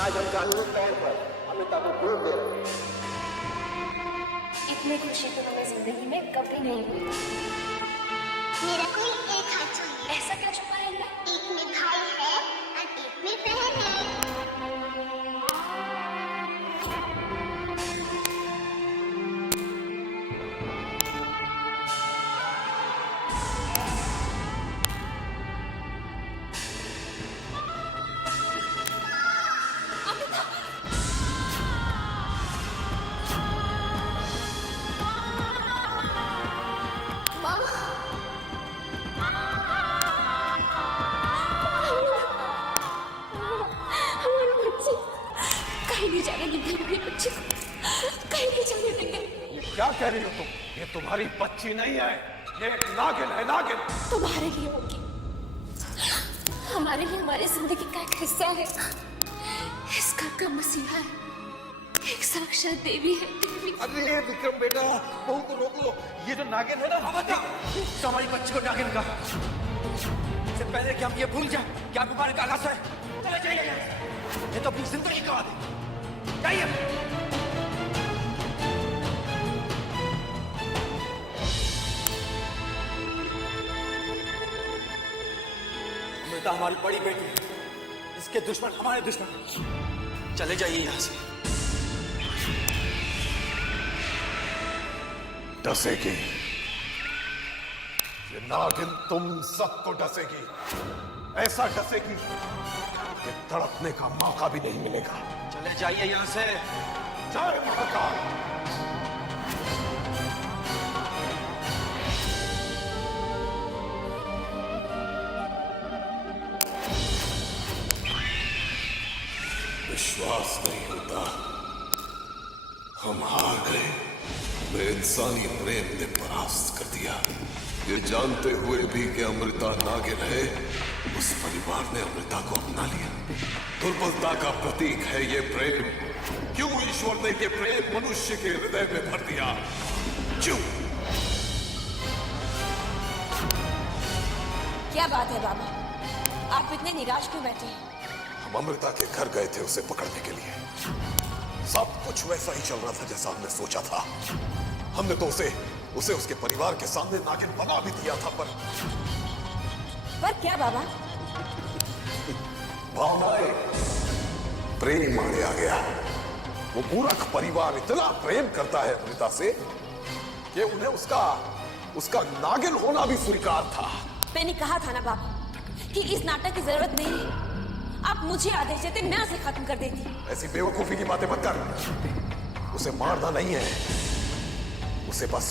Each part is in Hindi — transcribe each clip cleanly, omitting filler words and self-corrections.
आज हम कानूनी तौर पर अमिताभ को भूल गए। इतनी खुशी तो हमें जिंदगी में कभी नहीं हुई। मेरा कोई एक हाथ चाहिए। ऐसा क्या छुपा है अंदर? एक में भाई है और एक में बहन है। क्या कह रही हो तुम? ये तुम्हारी बच्ची नहीं है, ये एक नागिन है, नागिन। तुम्हारे लिए होगी, हमारे लिए हमारी जिंदगी का एक हिस्सा है। इस घर का मसीहा है, एक साक्षात देवी है, देवी। अरे विक्रम बेटा, बहू को रोक लो। ये जो नागिन है ना, हमारी बच्ची को नागिन का। इससे पहले कि हम ये भूल जाए कि आप हमारे काला से चले जाइए, ये तो अपनी जिंदगी गवा दे। जाइए। अमृता हमारी बड़ी बेटी है, इसके दुश्मन हमारे दुश्मन। चले जाइए यहाँ से। डसेगी, ये नागिन तुम सबको डसेगी, ऐसा डसेगी कि तड़पने का मौका भी नहीं मिलेगा। चले जाइए यहाँ से। जाए महाकाल। विश्वास नहीं होता, हम हार गए। बेइंसानी प्रेम ने परास्त कर दिया। ये जानते हुए भी कि अमृता नागिन है, उस परिवार ने अमृता को अपना लिया। दुर्बलता का प्रतीक है ये प्रेम। क्यों ईश्वर ने ये प्रेम मनुष्य के हृदय में भर दिया? क्यों? क्या बात है बाबा, आप इतने निराश क्यों बैठे हैं? हम अमृता के घर गए थे उसे पकड़ने के लिए। सब कुछ वैसा ही चल रहा था जैसा हमने सोचा था। हमने तो उसे उसके परिवार के सामने नागिन बना भी दिया था, पर क्या बाबा? भावनाएं, प्रेम आगे आ गया। वो मूर्ख परिवार इतना प्रेम करता है अमृता से कि उन्हें उसका नागिन होना भी स्वीकार था। मैंने कहा था ना बाबा कि इस नाटक की जरूरत नहीं है। आप मुझे आदेश देते, मैं उसे खत्म कर देती। ऐसी बेवकूफी की बातें मत कर। उसे मारना नहीं है, उसे बस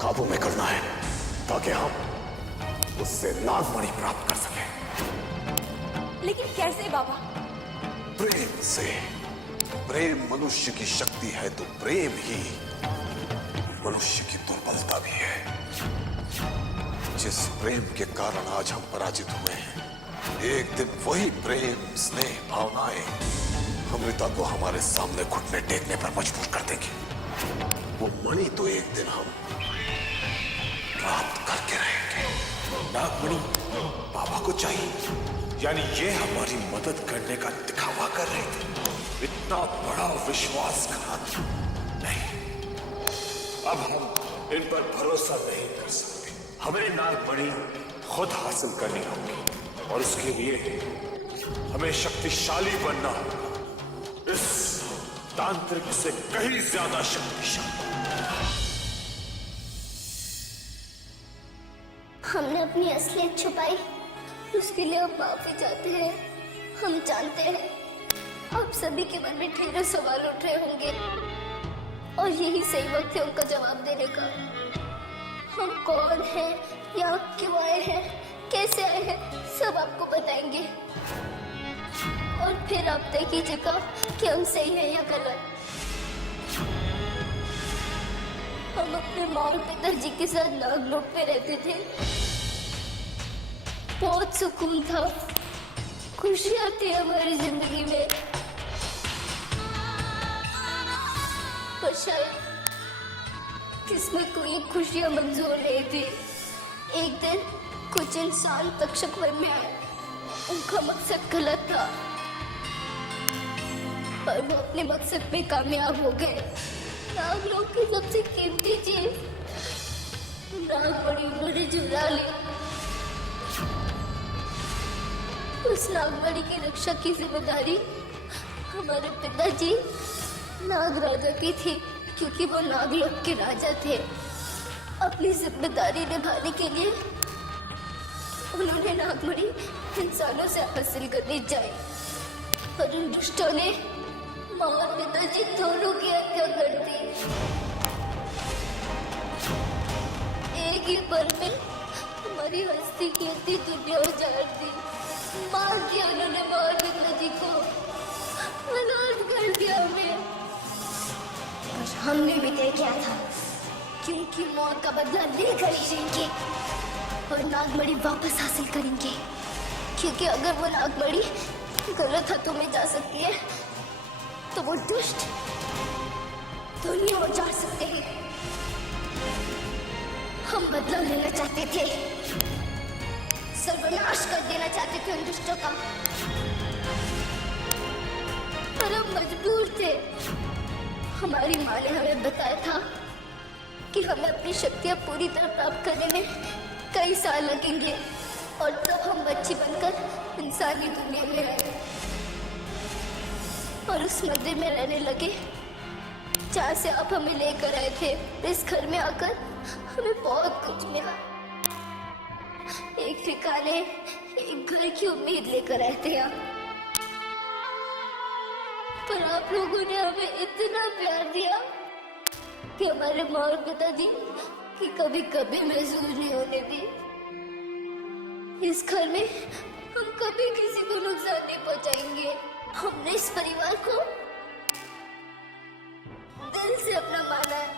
काबू में करना है ताकि हम उससे नागमणि प्राप्त कर सकें। लेकिन कैसे बाबा? प्रेम से। प्रेम मनुष्य की शक्ति है तो प्रेम ही मनुष्य की दुर्बलता भी है। जिस प्रेम के कारण आज हम पराजित हुए हैं, एक दिन वही प्रेम, स्नेह, भावनाएं अमृता को हमारे सामने घुटने टेकने पर मजबूर कर देंगे। वो मणि तो एक दिन हम प्राप्त करके रहेंगे। नागमणि बाबा को चाहिए, यानी ये हमारी मदद करने का दिखावा कर रहे थे। इतना बड़ा विश्वासघात नहीं। अब हम इन पर भरोसा नहीं कर सकते। हमें नागमणि खुद हासिल करनी होगी और उसके लिए हमें शक्तिशाली बनना होगा। इस तांत्रिक से कहीं ज्यादा शक्तिशाली। हमने अपनी असलियत छुपाई, उसके लिए हम माफी चाहते हैं। हम जानते हैं आप सभी के मन में ढेरों सवाल उठ रहे होंगे और यही सही वक्त है उनका जवाब देने का। हम कौन हैं, यहाँ क्यों आए हैं, कैसे आए हैं, सब आपको बताएंगे और फिर आप तय कीजिएगा कि हम सही हैं या गलत। हम अपने माँ और पिताजी के साथ नागलोक पे रहते थे। बहुत सुकून था, खुशियाँ थी हमारी जिंदगी में। पर शायद किस्मत को ये खुशियाँ मंजूर नहीं थी। एक दिन कुछ इंसान तक्षक वन में आए। उनका मकसद गलत था। पर वो अपने मकसद में कामयाब हो गए। नागलोक की सबसे कीमती चीज नागमणि उन्होंने चुरा ली। उस नागमणि की रक्षा की जिम्मेदारी हमारे पिताजी नागराजा की थी, क्योंकि वो नागलोक के राजा थे। अपनी जिम्मेदारी निभाने के लिए उन्होंने नागमणि इंसानों से हासिल करनी चाहिए, पर उन दुष्टों ने माँ और पिताजी दोनों की हत्या कर दी। एक ही पल में हमारी हस्ती की हस्ती दुनिया उजाड़ दी। मार दिया उन्होंने माँ और पिताजी को, अनाथ कर दिया हमें। और हमने भी तय किया था कि उनकी मौत का बदला लेकर ही रहेंगे और नागमणि वापस हासिल करेंगे, क्योंकि अगर वो नागमणि गलत हाथों में जा सकती है तो वो दुष्ट दुनिया उजाड़ सकते हैं। हम बदला लेना चाहते थे, सर्वनाश कर देना चाहते थे उन दुष्टों का, पर हम मजबूर थे। हमारी माँ ने हमें बताया था कि हमें अपनी शक्तियां पूरी तरह प्राप्त करने में कई साल लगेंगे, और तब हम बच्ची बनकर इंसानी दुनिया में आए और उस मंदिर में रहने लगे जहाँ से आप हमें लेकर आए थे। इस घर में आकर हमें बहुत कुछ मिला। एक ठिकाने, एक घर की उम्मीद लेकर आए थे आप, पर आप लोगों ने हमें इतना प्यार दिया कि हमारे माँ और पिताजी की कभी कभी महसूस नहीं होने दी। इस घर में हम कभी किसी को नुकसान नहीं पहुंचाएंगे। हमने इस परिवार को दिल से अपना माना है।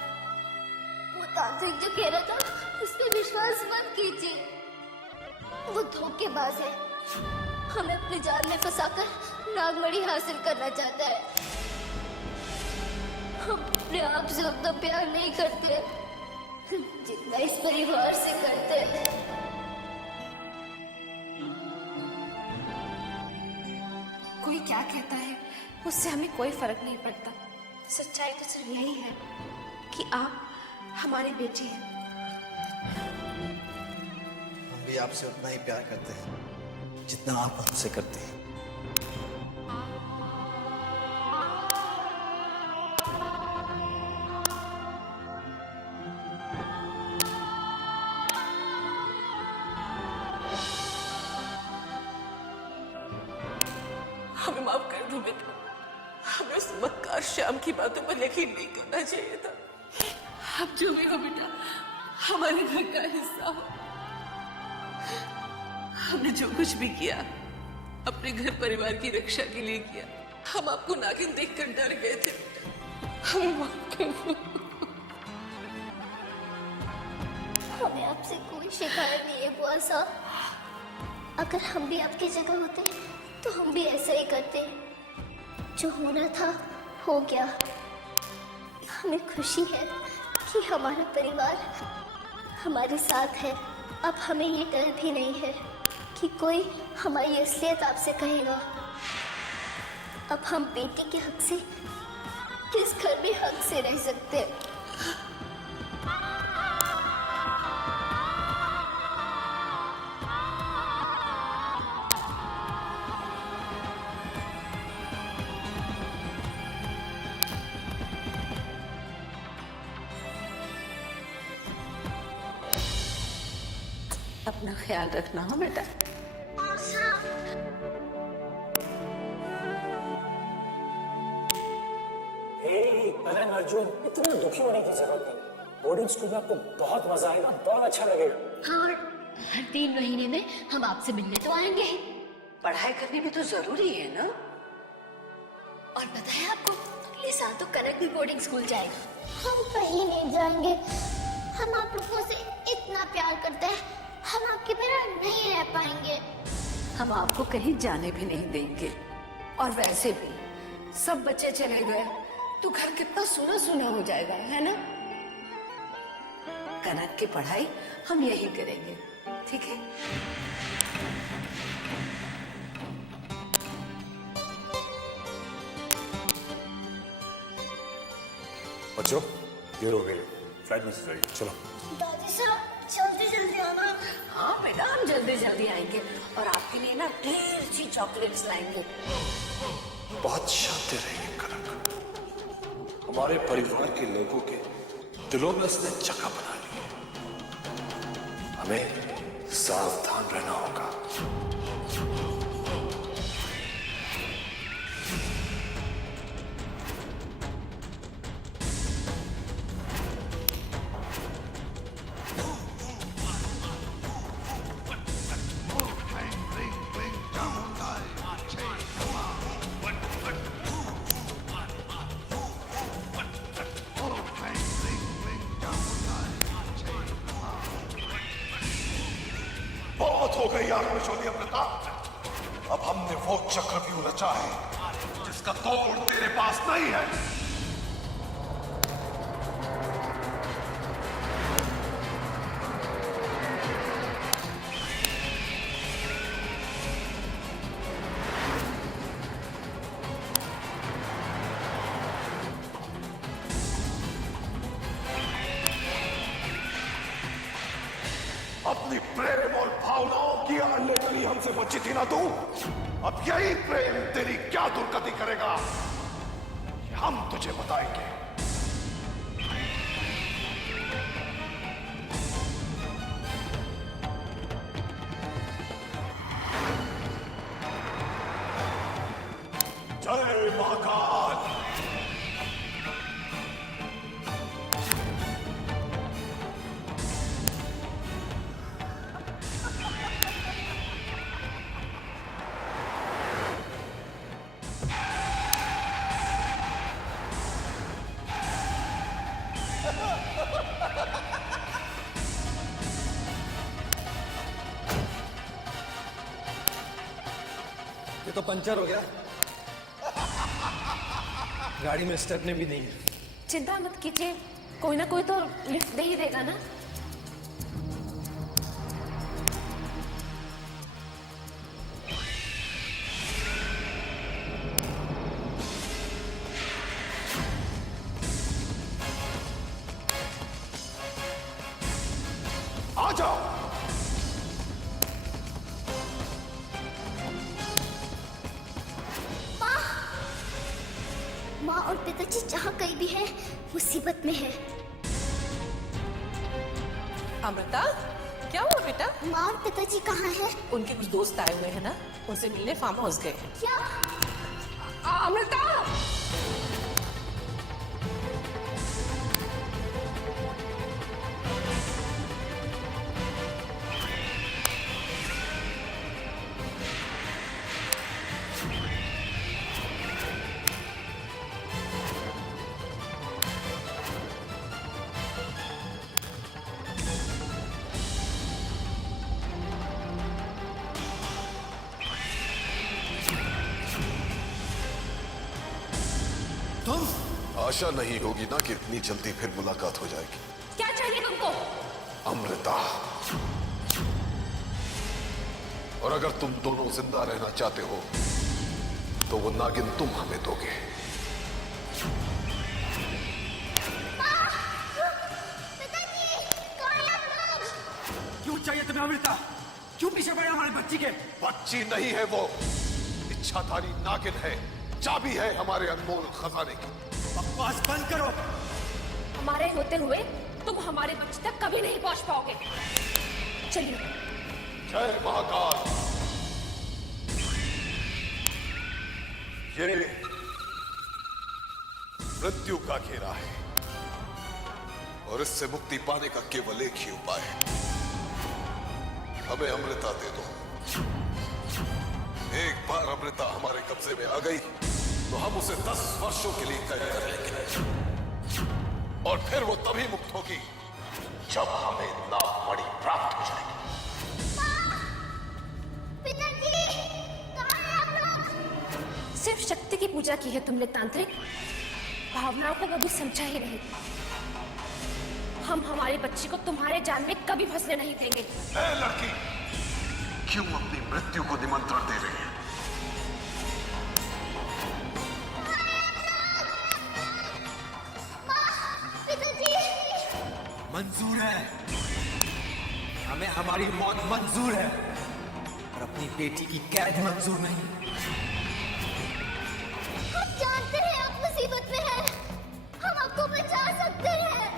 वो तांत्रिक जो कह रहा था उस पर विश्वास मत कीजिए, वो धोखेबाज है। हमें अपने जाल में फंसाकर नागमणि हासिल करना चाहता है। हम अपने आप से उतना प्यार नहीं करते जितना इस परिवार से करते हैं। कोई क्या कहता है उससे हमें कोई फर्क नहीं पड़ता। सच्चाई तो सिर्फ यही है कि आप हमारी बेटी हैं। हम भी आपसे उतना ही प्यार करते हैं जितना आप हमसे करते हैं। हमें माफ कर दो बेटा, हमें उस मक्कार श्याम की बातों पर यकीन नहीं करना चाहिए था। अब जो भी हो बेटा, हमारे घर का हिस्सा हो। हमने जो कुछ भी किया अपने घर परिवार की रक्षा के लिए किया। हम आपको नागिन देखकर डर गए थे बेटा, हमें माफ कर दो। हमें आपसे कोई शिकायत नहीं है बुआ साहब। अगर हम भी आपकी जगह होते तो हम भी ऐसा ही करते। जो होना था हो गया। हमें खुशी है कि हमारा परिवार हमारे साथ है। अब हमें ये डर भी नहीं है कि कोई हमारी असलियत आपसे कहेगा। अब हम बेटी के हक से किस घर में हक से रह सकते हैं। अपना ख्याल रखना हो बेटा। करण अर्जुन, इतना दुखी होने की जरूरत नहीं। बोर्डिंग स्कूल में आपको बहुत मजा आएगा, बहुत अच्छा लगेगा। हाँ, हर 3 महीने में हम आपसे मिलने तो आएंगे ही। पढ़ाई करनी भी तो जरूरी है ना। और पता है आपको, अगले साल तो कनक भी बोर्डिंग स्कूल जाएगा। हम कहीं नहीं जाएंगे। हम आप लोगों से इतना प्यार करते हैं, हम आपके बिना नहीं रह पाएंगे। हम आपको कहीं जाने भी नहीं देंगे। और वैसे भी सब बच्चे चले गए तो घर कितना सूना सूना हो जाएगा, है ना। कनक की पढ़ाई हम यही करेंगे, ठीक है। बच्चों देर हो गई, फ्लाइट मिस हो जाएगी, चलो। दादी साहब जल्दी जल्दी आना। हाँ बेटा, हम जल्दी जल्दी आएंगे और आपके लिए ना ढेर सी चॉकलेट्स लाएंगे। बहुत शांति रहिए कनक। हमारे परिवार के लोगों के दिलों में उसने जगह बना ली है। हमें सावधान रहना होगा। बहुत हो गई यार मिशोली अमृता। अब हमने वो चक्रव्यूह रचा है जिसका तोड़ तेरे पास नहीं है। अपनी प्रेम और भावनाओं की आड़ लेकर ही हमसे बची थी ना तू। अब यही प्रेम तेरी क्या दुर्गति करेगा ये हम तुझे बताएंगे। जय महाकाल। ये तो पंचर हो गया, गाड़ी में स्टेपनी भी नहीं है। चिंता मत कीजिए, कोई ना कोई तो लिफ्ट दे ही देगा ना। आ जाओ। माँ और पिताजी जहाँ कहीं भी है मुसीबत में है। अमृता, क्या हुआ बेटा? माँ और पिताजी कहाँ हैं? उनके कुछ दोस्त आए हुए हैं ना, उनसे मिलने फार्म हाउस गए। क्या? अमृता! आशा नहीं होगी ना कि इतनी जल्दी फिर मुलाकात हो जाएगी। क्या चाहिए तुमको? अमृता, और अगर तुम दोनों जिंदा रहना चाहते हो तो वो नागिन तुम हमें दोगे। क्यों चाहिए तुम्हें अमृता? क्यों पीछे पड़े हमारे बच्ची के? बच्ची नहीं है वो, इच्छाधारी नागिन है, चाबी है हमारे अनमोल खजाने की। बकवास बंद करो। हमारे होते हुए तुम हमारे बच्चे तक कभी नहीं पहुंच पाओगे। चलिए। जय महाकाल। ये मृत्यु का घेरा है और इससे मुक्ति पाने का केवल एक ही उपाय है। हमें अमृता दे दो। एक बार अमृता हमारे कब्जे में आ गई तो हम उसे 10 वर्षों के लिए कैद कर लेंगे और फिर वो तभी मुक्त होगी जब हमें नागमणि प्राप्त हो जाएगी। पिताजी, कहाँ हैं आप लोग? सिर्फ शक्ति की पूजा की है तुमने तांत्रिक, भावनाओं को कभी समझा ही नहीं। हम हमारी बच्ची को तुम्हारे जाल में कभी फंसने नहीं देंगे। ए लड़की, क्यों अपनी मृत्यु को निमंत्रण दे रही है? हमारी मौत मंजूर है और अपनी बेटी की कैद मंजूर नहीं। हम जानते हैं आप मुसीबत में हैं। हम आपको बचा सकते हैं।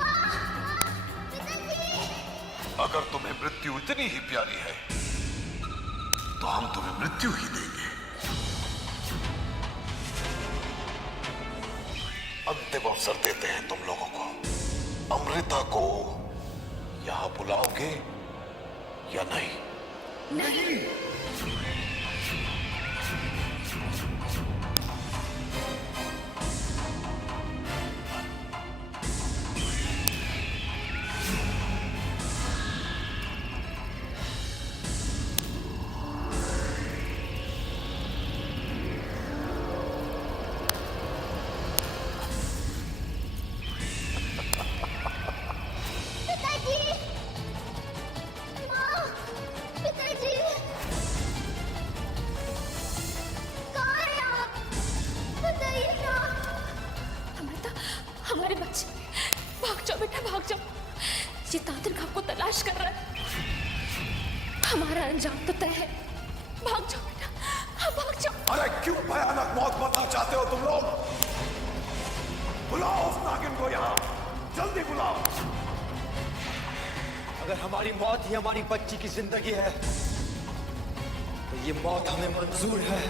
माँ, पिताजी। अगर तुम्हें मृत्यु इतनी ही प्यारी है तो हम तुम्हें मृत्यु ही देंगे। अंतिम अवसर देते हैं तुम लोगों को। अमृता को यहां बुलाओगे या नहीं? नहीं। पिताजी, माँ, पिताजी, कहाँ हैं आप? बताइए ना। अमृता, हमारे बच्चे, भाग जाओ बेटा, भाग जाओ। ये तांत्रिक आपको तलाश कर रहा है। हमारा अंजाम तो तय है। भाग जाओ बेटा, हाँ भाग जाओ। अरे क्यों भयानक मौत मरना चाहते हो तुम लोग? बुलाओ उस नागिन को यहाँ, जल्दी बुलाओ। अगर हमारी मौत ही हमारी बच्ची की जिंदगी है तो ये मौत हमें मंजूर है।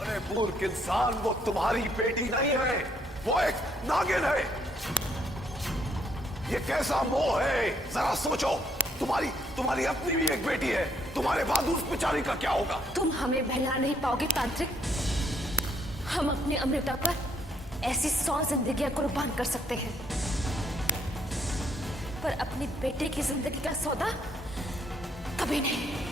अरे मूर्ख इंसान, वो तुम्हारी बेटी नहीं है, वो एक नागिन है। ये कैसा मोह है, जरा सोचो। तुम्हारी अपनी भी एक बेटी है, तुम्हारे बाद उस बेचारी का क्या होगा? तुम हमें बहला नहीं पाओगे तांत्रिक। हम अपनी अमृता पर ऐसी 100 जिंदगियां कुर्बान कर सकते हैं, पर अपनी बेटे की जिंदगी का सौदा कभी नहीं।